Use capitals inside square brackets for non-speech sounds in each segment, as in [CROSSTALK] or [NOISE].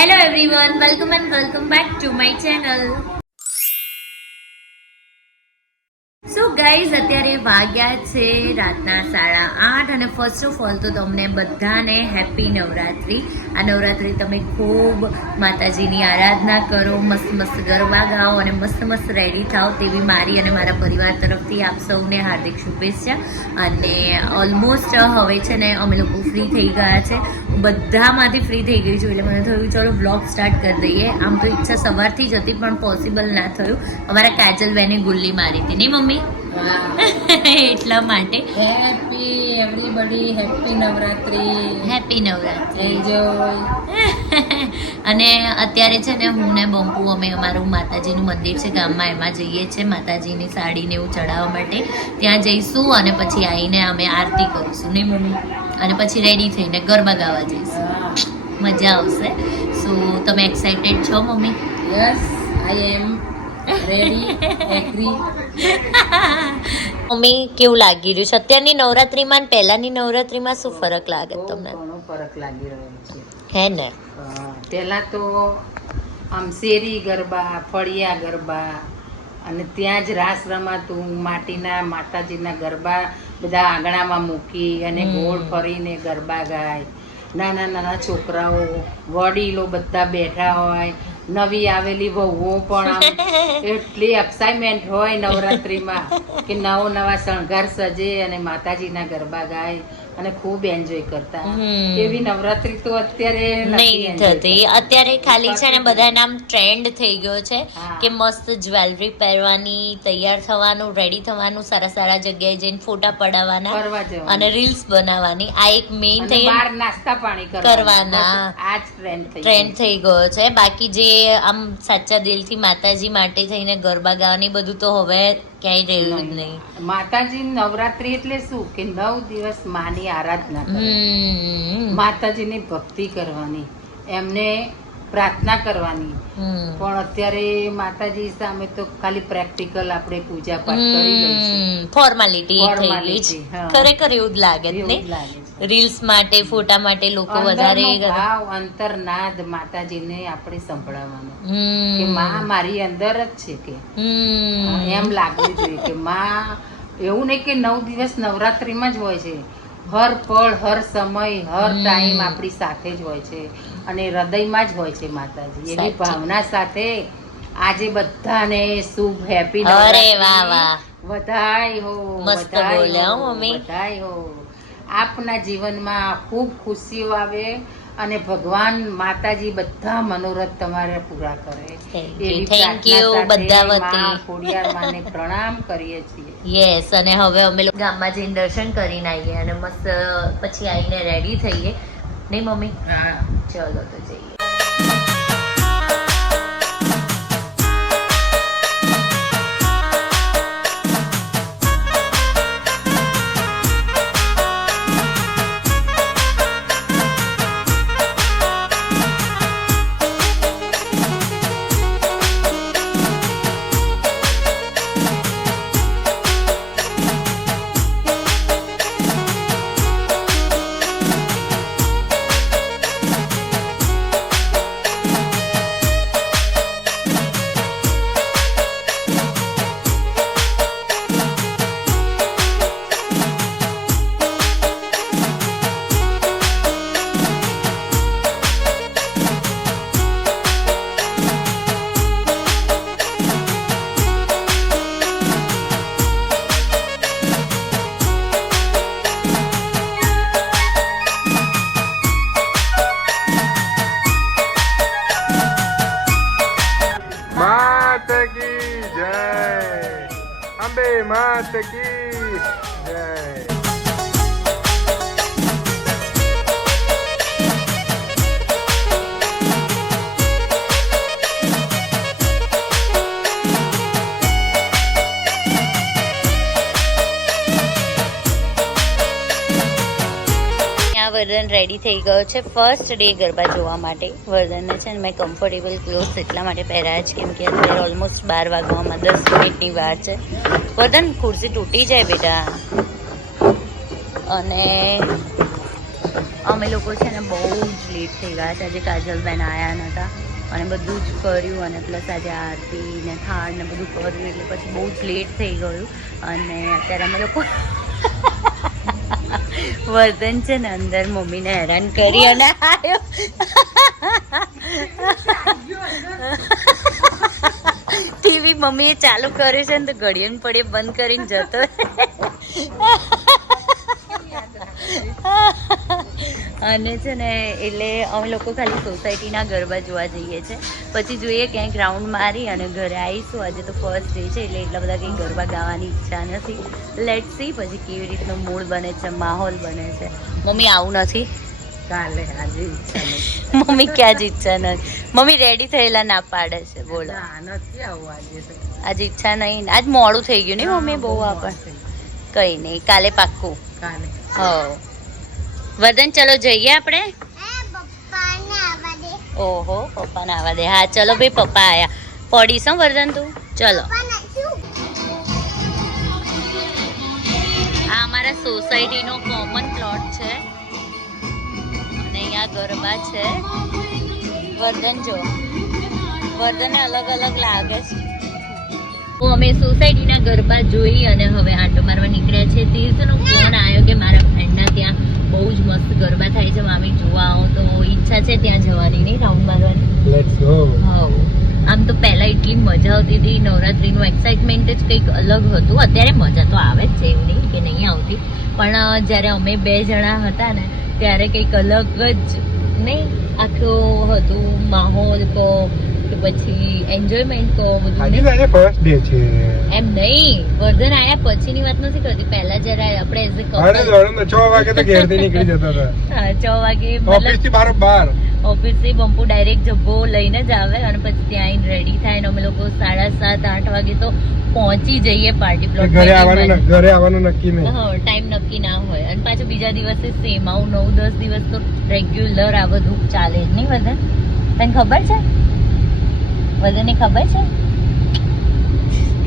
Hello everyone welcome and welcome back to my channel so guys અત્યારે વાગ્યા છે રાતના સાડા આઠ અને ફર્સ્ટ ઓફ ઓલ તો તમને બધાને હેપી નવરાત્રી. આ નવરાત્રી તમે ખૂબ માતાજીની આરાધના કરો, મસ્ત મસ્ત ગરબા ગાઓ અને મસ્ત મસ્ત રેડી થાઓ તેવી મારી અને મારા પરિવાર તરફથી આપ સૌને હાર્દિક શુભેચ્છા. અને ઓલમોસ્ટ હવે છે ને અમે લોકો ફ્રી થઈ ગયા છે. બધામાંથી ફ્રી થઈ ગઈ છું એટલે મને થયું ચલો બ્લોગ સ્ટાર્ટ કરી દઈએ. આમ તો ઈચ્છા સવારથી જ હતી પણ પોસિબલ ના થયું. અમારા કાજલ બેને ગુલ્લી મારી હતી. નહીં મમ્મી? [LAUGHS] એટલા માટે. Happy everybody happy Navratri. Happy Navratri. Enjoy [LAUGHS] અને અત્યારે છે ને હું ને બમ્પુ અમે અમારું માતાજીનું મંદિર છે ગામમાં એમાં જઈએ છીએ માતાજીની સાડીને એવું ચડાવવા માટે. ત્યાં જઈશું અને પછી આવીને અમે આરતી કરીશું. નહીં મમ્મી? અને પછી રેડી થઈને ગરબા ગાવા જઈશ. મજા આવશે. સો તમે એક્સાઇટેડ છો mummy? Yes I am ready agree mummy કેવું લાગી રહ્યું છે? અત્યારની નવરાત્રીમાં અને પહેલાની નવરાત્રીમાં શું ફરક લાગે તમને? ઘણો ફરક લાગી રહ્યો છે. હે ને? પહેલા તો આમ શેરી ગરબા ફળિયા ગરબા અને ત્યાં જ રાસ રમાતું માટીના માતાજીના ગરબા બધા આંગણામાં મૂકી અને ગોળ ફરીને ગરબા ગાય. નાના નાના છોકરાઓ વડીલો બધા બેઠા હોય નવી આવેલી વહુઓ પણ આમ [LAUGHS] એટલી એક્સાઇટમેન્ટ હોય નવરાત્રિમાં કે નવો નવા શણગાર સજે અને માતાજીના ગરબા ગાય. અને ખૂબ એન્જોય કરતા. એવી નવરાત્રી તો અત્યારે નહીં થતી. અત્યારે ખાલી છે ને બધાના આમ ટ્રેન્ડ થઈ ગયો છે કે મસ્ત જ્વેલરી પહેરવાની તૈયાર થવાનું રેડી થવાનું સારા સારા જગ્યાએ જઈને ફોટા પડાવવાના અને રીલ્સ બનાવવાની. આ એક મેઇન થઈ બહાર નાસ્તા પાણી કરવાના. આ ટ્રેન્ડ થઈ ગયો છે. બાકી જે આમ સાચા દિલથી માતાજી માટે થઈને ગરબા ગાવાની બધું તો હવે ક્યાંય રહ્યું જ નહીં. માતાજી નવરાત્રી એટલે શું? કે નવ દિવસ માની આરાધના માતાજીની ભક્તિ કરવાની એમને પ્રાર્થના કરવાની. પણ અત્યારે માતાજી સામે તો ખાલી પ્રેક્ટિકલ આપણે પૂજા પાઠ કરી ફોર્માલિટી ખરેખર એવું જ લાગે. રીલ્સ માટે ફોટા માટે લોકો વધારે. ભાવ અંતરનાદ માતાજીને આપણે સંભળાવવાનો. કે માં મારી અંદર જ છે કે. એમ લાગવું જોઈએ કે માં એવું નહીં કે નવ દિવસ નવરાત્રીમાં જ હોય છે. હર પળ હર સમય હર ટાઈમ આપણી સાથે જ હોય છે. અને હૃદયમાં જ હોય છે માતાજી. એવી ભાવના સાથે આજે બધાને શુભ હેપી અરે વાહ, વાહ. વધાય હો મસ્ત બોલ્યા હો, મમ્મી. વધાય હો. આપના જીવનમાં ખૂબ ખુશીઓ આવે અને ભગવાન માતાજી બધા મનોરથ તમારે પૂરા કરે. થેન્ક યુ બધા વતી. પ્રણામ કરીએ છીએ. યસ અને હવે અમે લોકો ગામમાં જઈને દર્શન કરીને આવીએ અને મસ્ત પછી આવીને રેડી થઈએ. નહીં મમ્મી? ચલો તો também mata aqui. É. વર્ધન રેડી થઈ ગયો છે. ફર્સ્ટ ડે ગરબા જોવા માટે. વર્ધનને છે ને મેં કમ્ફર્ટેબલ ક્લોથ્સ એટલા માટે પહેર્યા છે, કેમ કે અત્યારે ઓલમોસ્ટ બાર વાગવામાં દસ મિનિટની વાર છે. વર્ધન ખુરશી તૂટી જાય બેટા. અને અમે લોકો છે ને બહુ જ લેટ થઈ ગયા છે. આજે કાજલબેન આવ્યા નહોતા અને બધું જ કર્યું અને પ્લસ આજે આરતી ને થાળ ને બધું કર્યું એટલે પછી બહુ જ લેટ થઈ ગયું. અને અત્યારે અમે લોકો વર્ધન છે ને, અંદર મમ્મીને હેરાન કરી અને આવ્યો ટીવી મમ્મીએ ચાલુ કર્યું છે ને, તો ઘડિયાળ પડે બંધ કરીને જતો અને છે ને એટલે અમે લોકો ખાલી સોસાયટીના ગરબા જોવા જઈએ છીએ પછી જોઈએ ક્યાંય ગ્રાઉન્ડ મારી અને ઘરે આવીશું. આજે તો ફર્સ્ટ ડે છે એટલે એટલા બધા કંઈ ગરબા ગાવાની ઈચ્છા નથી. લેટ સી પછી કેવી રીતનો મૂડ બને છે માહોલ બને છે. મમ્મી આવું નથી? કાલે આજે મમ્મી ક્યાં જ ઈચ્છા નથી? મમ્મી રેડી થયેલા ના પાડે છે બોલો. નથી આવું આજે આજે ઈચ્છા નહીં. આજ મોડું થઈ ગયું ને મમ્મી બહુ આપણે કઈ નહીં કાલે પાક્કું. કાલે. હો વર્ધન, ચલો જઈએ આપણે? ઓહો, પપ્પાને આવવા દે. હા, ચલો ભાઈ, પપ્પા આયા. પડીશ હો વર્ધન તું. ચલો. આ અમારા સોસાયટીનો કોમન પ્લોટ છે. અને અહીંયા ગરબા છે. વર્ધન, જો. વર્ધનને અલગ અલગ લાગે છે. તો અમે સોસાયટીના ગરબા જોઈ અને હવે આંટો મારવા નીકળ્યા છે. તીર્થનો ફોન આવ્યો કે મારા ફ્રેન્ડના ત્યાં? બહુ જ મસ્ત ગરબા થાય છે મામી. જોવા આવો તો ઈચ્છા છે ત્યાં જવાની નહીં? રાઉન્ડ મારવાની? લેટ્સ ગો આમ તો પહેલા એટલી મજા આવતી હતી. નવરાત્રીનું એક્સાઇટમેન્ટ જ કંઈક અલગ હતું. અત્યારે મજા તો આવે જ છે એવું નહીં કે નહીં આવતી. પણ જ્યારે અમે બે જણા હતા ને ત્યારે કંઈક અલગ જ નહીં? આખું હતું માહોલ કહો પછી એન્જોયમેન્ટ કહો બધું આજે ફર્સ્ટ ડે છે. એમ નહીં. વર્ધન આયા પછીની વાત નથી કરતી. પહેલા જરા આપણે એઝ અ અરે વર્ધન છ વાગે તો ઘેરથી નીકળી જતા હતા. છ વાગે ઓફિસથી બાર બાર. ઓફિસથી બંપુ ડાયરેક્ટ જબ્બો લઈને જ આવે અને પછી ત્યાં રેડી થાય અમે લોકો સાડા સાત આઠ વાગે તો પહોંચી જઈએ પાર્ટી પ્લોટ ઘરે આવવાનું ઘરે આવવાનું નક્કી નહીં. ટાઈમ નક્કી ના હોય. અને પાછું બીજા દિવસે સેમ આવું નવ દસ દિવસ તો રેગ્યુલર આ બધું ચાલે જ નહીં બધા તને ખબર છે? વધને ખબર છે?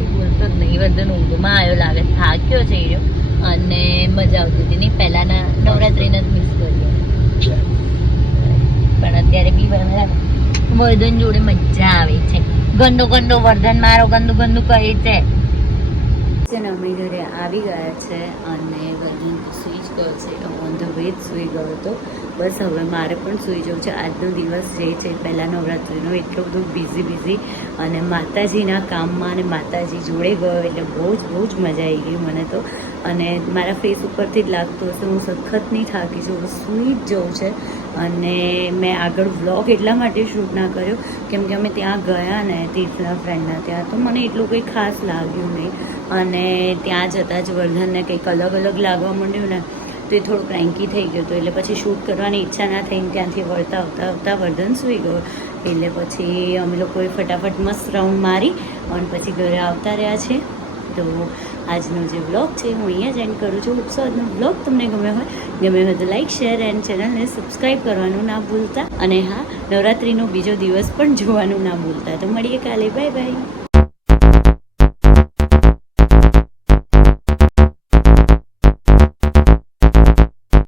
બોલતો જ નહીં વધન ઊંઘમાં આવ્યો લાગે, થાક્યો છે એ. અને મજા આવતી હતી નહીં, પહેલાંના નવરાત્રિને જ મિસ કર્યો. પણ અત્યારે બી બરાબર વર્ધન જોડે મજા આવે છે. ગંદો ગંદો વર્ધન, મારો ગંદુ ગંદુ કહે છે. છે ને અમે ઘરે આવી ગયા છે અને વર્ધન સુઈ ગયો છે ઓન ધ વે જ સુઈ ગયો હતો. બસ હવે મારે પણ સુઈ જવું છે. આજનો દિવસ જે છે, પહેલાં નવરાત્રિનો, એટલો બધો બિઝી બિઝી અને માતાજીના કામમાં અને માતાજી જોડે ગયો એટલે બહુ જ બહુ જ મજા આવી ગઈ મને તો. અને મારા ફેસ ઉપરથી જ લાગતું હશે, હું સખત નહીં થાકી છું સુઈ જ જવું છે. અને મેં આગળ વ્લોગ એટલા માટે શૂટ ના કર્યો, કેમ કે અમે ત્યાં ગયા ને તીર્થના ફ્રેન્ડના ત્યાં, તો મને એટલું કંઈ ખાસ લાગ્યું નહીં. અને ત્યાં જતાં જ વર્ધનને કંઈક અલગ અલગ લાગવા માંડ્યું ને, તો થોડું ક્રેન્કી થઈ ગયું હતું. એટલે પછી શૂટ કરવાની ઈચ્છા ના થઈને ત્યાંથી વળતા આવતા આવતા વર્ધન સૂઈ ગયો. એટલે પછી અમે લોકોએ ફટાફટ મસ્ત રાઉન્ડ મારી અને પછી ઘરે આવતા રહ્યા છે તો આજનો જે વ્લોગ છે, હું અહીંયા જ એન્ડ કરું છું. ઉપસો આજનો વ્લોગ તમને ગમ્યો હોય ગમ્યો હોય તો લાઇક શેર એન્ડ ચેનલને સબસ્ક્રાઈબ કરવાનું ના ભૂલતા. અને હા, નવરાત્રિનો બીજો દિવસ પણ જોવાનું ના ભૂલતા. તો મળીએ કાલે. Bye bye